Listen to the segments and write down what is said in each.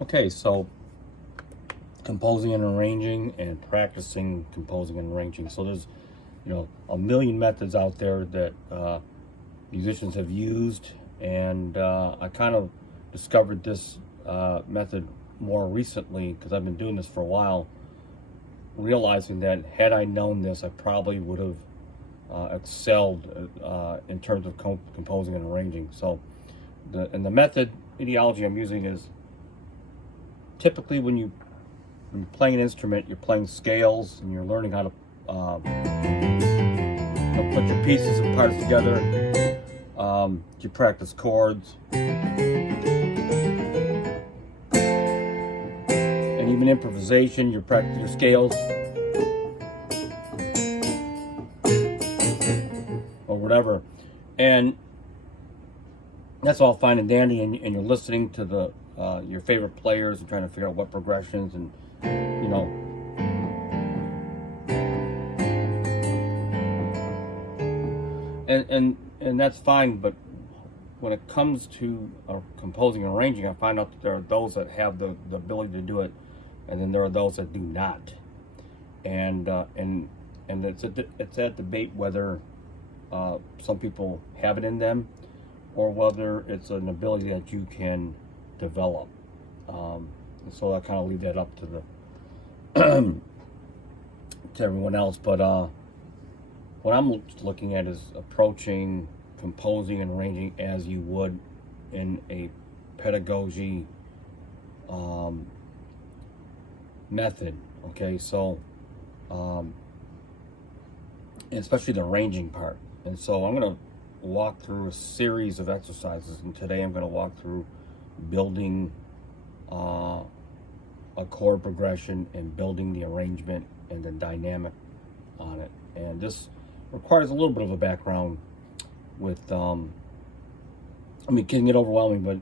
Okay, so composing and arranging and practicing composing and arranging. So there's, a million methods out there that musicians have used, and I kind of discovered this method more recently because I've been doing this for a while, realizing that had I known this, I probably would have excelled in terms of composing and arranging. So the method ideology I'm using is typically when you're playing an instrument, you're playing scales and you're learning how to put your pieces and parts together. You practice chords, and even improvisation. You practice your scales or whatever, and that's all fine and dandy. And you're listening to the your favorite players and trying to figure out what progressions and and that's fine, but when it comes to composing and arranging, I find out that there are those that have the ability to do it, and then there are those that do not. And it's that debate whether some people have it in them, or whether it's an ability that you can develop. And so I kind of leave that up to the to everyone else. But what I'm looking at is approaching composing and arranging as you would in a pedagogy method. Okay, so especially the arranging part. And so I'm going to walk through a series of exercises, and today I'm going to walk through building a chord progression and building the arrangement and the dynamic on it. And this requires a little bit of a background with it can get overwhelming, but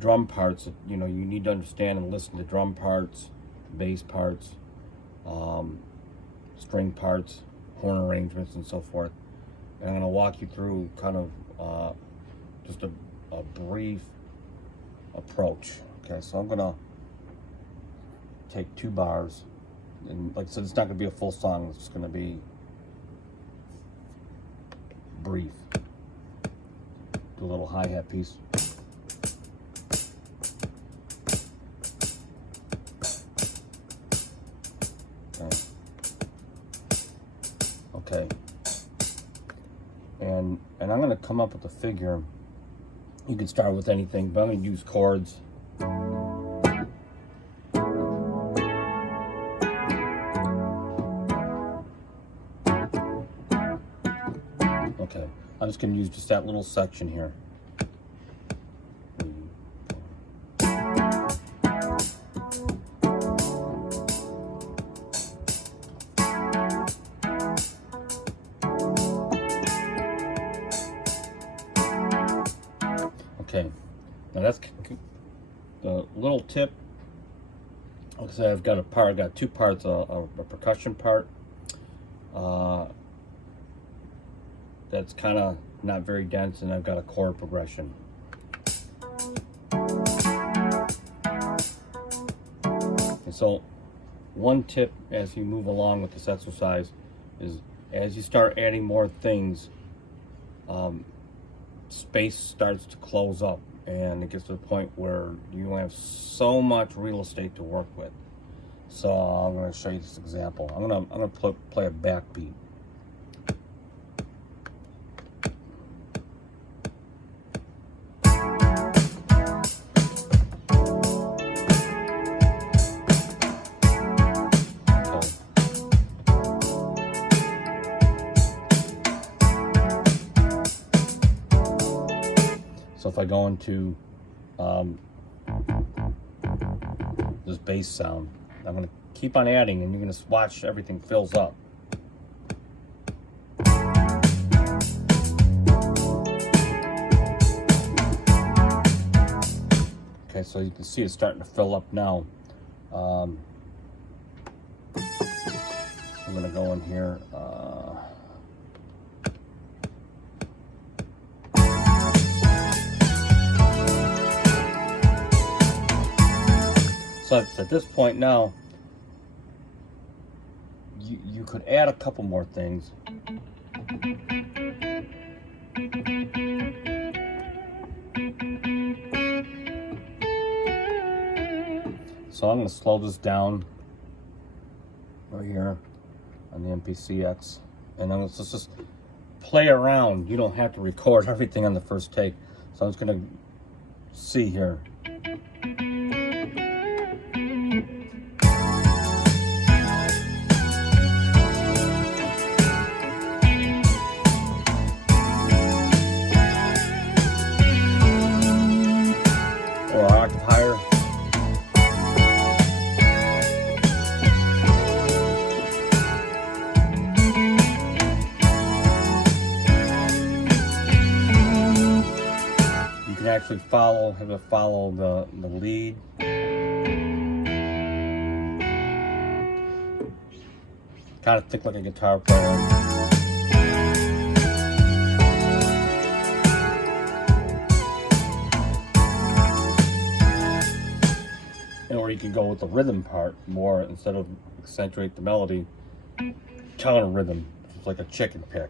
drum parts, you need to understand and listen to drum parts, bass parts, string parts, horn arrangements, and so forth. And I'm going to walk you through kind of just a brief approach. Okay, so I'm going to take 2 bars, and like I said, it's not going to be a full song. It's just going to be brief. Do a little hi-hat piece. Okay. And I'm going to come up with a figure. You can start with anything, but I'm going to use chords. Okay, I'm just going to use just that little section here. Okay, now that's the little tip. Like I said, I've got I got 2 parts, a percussion part. That's kind of not very dense, and I've got a chord progression. And so one tip as you move along with this exercise is as you start adding more things, space starts to close up, and it gets to the point where you have so much real estate to work with. So I'm going to show you this example. I'm going to play a backbeat. So if I go into this bass sound, I'm going to keep on adding, and you're going to watch everything fills up. Okay, so you can see it's starting to fill up now. I'm going to go in here. So at this point now, you could add a couple more things. So I'm going to slow this down right here on the MPCX, and I'm going to just play around. You don't have to record everything on the first take. So I'm just going to see here. Or an octave higher. Actually have to follow the lead. Kind of think like a guitar player. Or you can go with the rhythm part more instead of accentuate the melody. Counter rhythm. It's like a chicken pick.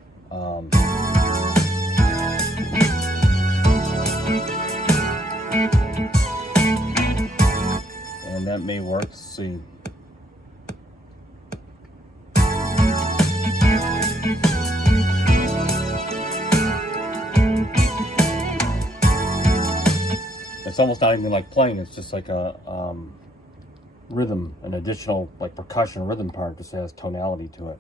And that may work. Let's see. It's almost not even like playing. It's just like a rhythm, an additional like percussion rhythm part. Just has tonality to it.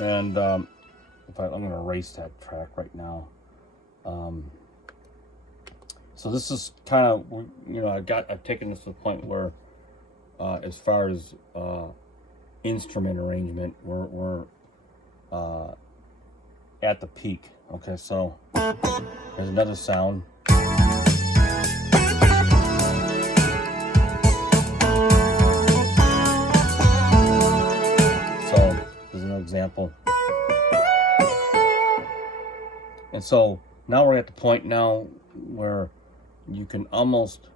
And I'm going to erase that track right now. So this is kind of, you know, I've taken this to the point where, as far as instrument arrangement, we're at the peak. Okay, so there's another sound. So there's another example. And so now we're at the point now where you can almost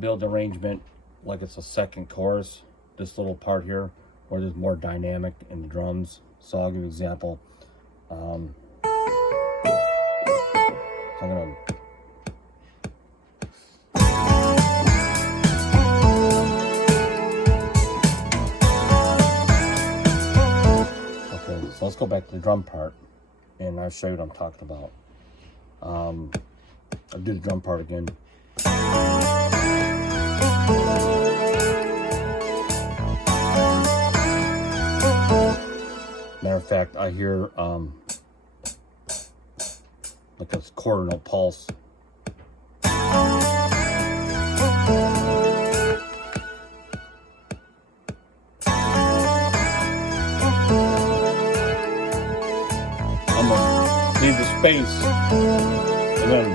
build arrangement like it's a second chorus. This little part here, where there's more dynamic in the drums. So I'll give you an example. So I'm gonna. Okay, so let's go back to the drum part, and I'll show you what I'm talking about. I'll do the drum part again. Matter of fact, I hear like a quarter note pulse. I'm gonna leave the space and then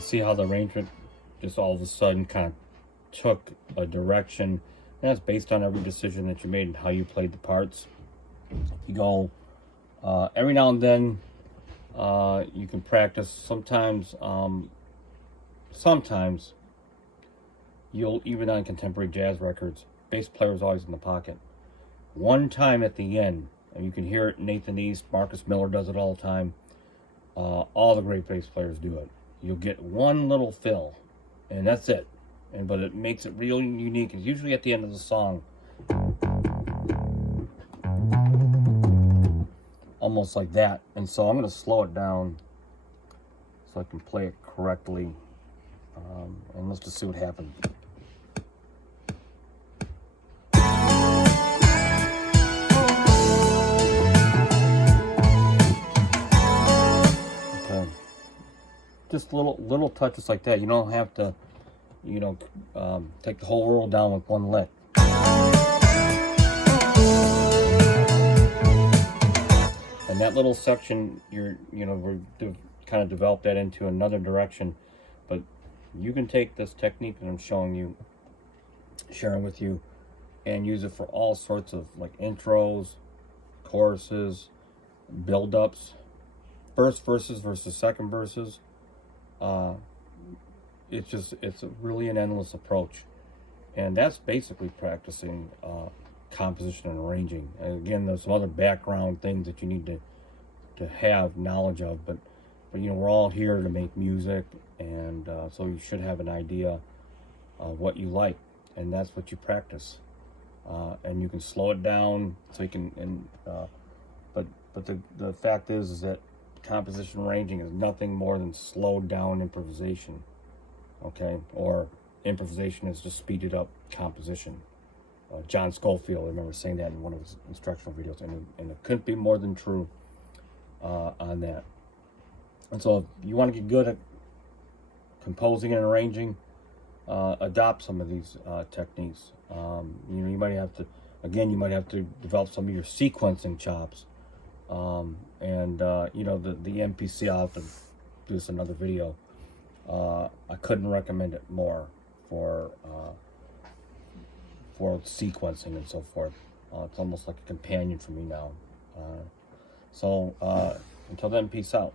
see how the arrangement just all of a sudden kind of took a direction. And that's based on every decision that you made and how you played the parts. You go every now and then you can practice. Sometimes you'll, even on contemporary jazz records, bass player is always in the pocket. One time at the end, and you can hear it, Nathan East, Marcus Miller does it all the time. All the great bass players do it. You'll get one little fill, and that's it. But it makes it real unique. It's usually at the end of the song. Almost like that. And so I'm going to slow it down so I can play it correctly. And let's just see what happens. Okay. Just little touches like that. You don't have to, you know, take the whole world down with one lick. And that little section, we're kind of developed that into another direction. But you can take this technique that I'm sharing with you, and use it for all sorts of like intros, choruses, build-ups, first verses versus second verses. It's really an endless approach, and that's basically practicing composition and arranging. And again, there's some other background things that you need to have knowledge of, but we're all here to make music, and so you should have an idea of what you like, and that's what you practice. And you can slow it down so you can. But the fact is that composition arranging is nothing more than slowed down improvisation. Okay, or improvisation is just speeded up composition. John Schofield, I remember saying that in one of his instructional videos, and it couldn't be more than true on that. And so, if you want to get good at composing and arranging, adopt some of these techniques. You might have to develop some of your sequencing chops. The MPC, I'll have to do this another video. I couldn't recommend it more for sequencing and so forth. It's almost like a companion for me now. Until then, peace out.